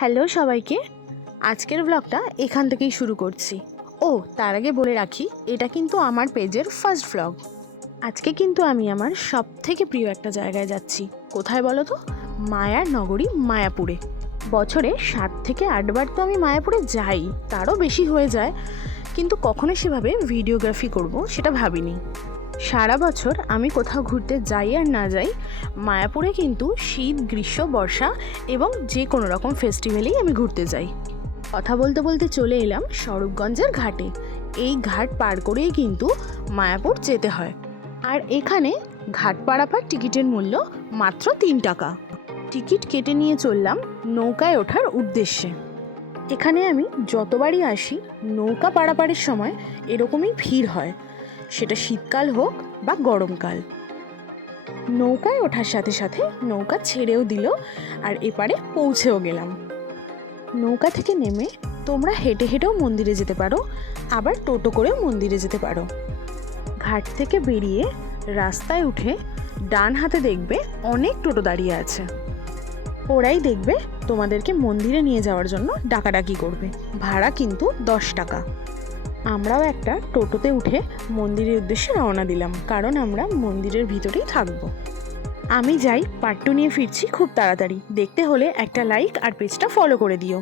Hello সবাইকে, আজকের ব্লগটা এখান থেকেই শুরু করছি। তার আগে বলে রাখি, এটা কিন্তু আমার পেজের ফার্স্ট ব্লগ। আজকে কিন্তু আমি আমার সবথেকে প্রিয় একটা জায়গায় যাচ্ছি। কোথায় বলো তো? মায়ার নগরী মায়াপুরে। বছরে 7 থেকে 8 বার তো আমি মায়াপুরে যাই, তারও বেশি হয়ে যায়, কিন্তু কখনো সেভাবে ভিডিওগ্রাফি করব সেটা ভাবিনি। সারা বছর আমি কোথাও ঘুরতে যাই আর না যাই, মায়াপুরে কিন্তু শীত, গ্রীষ্ম, বর্ষা এবং যে কোনো রকম ফেস্টিভ্যালেই আমি ঘুরতে যাই। কথা বলতে বলতে চলে এলাম স্বরূপগঞ্জের ঘাটে। এই ঘাট পার করেই কিন্তু মায়াপুর যেতে হয়। আর এখানে ঘাট পারাপার টিকিটের মূল্য মাত্র 3 টাকা। টিকিট কেটে নিয়ে চললাম নৌকায় ওঠার উদ্দেশ্যে। এখানে আমি যতবারই আসি, নৌকা পারাপারের সময় এরকমই ভিড় হয়, সেটা শীতকাল হোক বা গরমকাল। নৌকায় ওঠার সাথে সাথে নৌকা ছেড়েও দিল, আর এপারে পৌঁছেও গেলাম। নৌকা থেকে নেমে তোমরা হেঁটে হেঁটেও মন্দিরে যেতে পারো, আবার টোটো করেও মন্দিরে যেতে পারো। ঘাট থেকে বেরিয়ে রাস্তায় উঠে ডান হাতে দেখবে অনেক টোটো দাঁড়িয়ে আছে। ওরাই দেখবে তোমাদেরকে মন্দিরে নিয়ে যাওয়ার জন্য ডাকাডাকি করবে। ভাড়া কিন্তু 10 টাকা। আমরাও একটা টোটোতে উঠে মন্দিরের উদ্দেশ্যে রওনা দিলাম, কারণ আমরা মন্দিরের ভিতরেই থাকবো। আমি যাই, পার্ট 2 নিয়ে ফিরছি খুব তাড়াতাড়ি। দেখতে হলে একটা লাইক আর পেজটা ফলো করে দিও।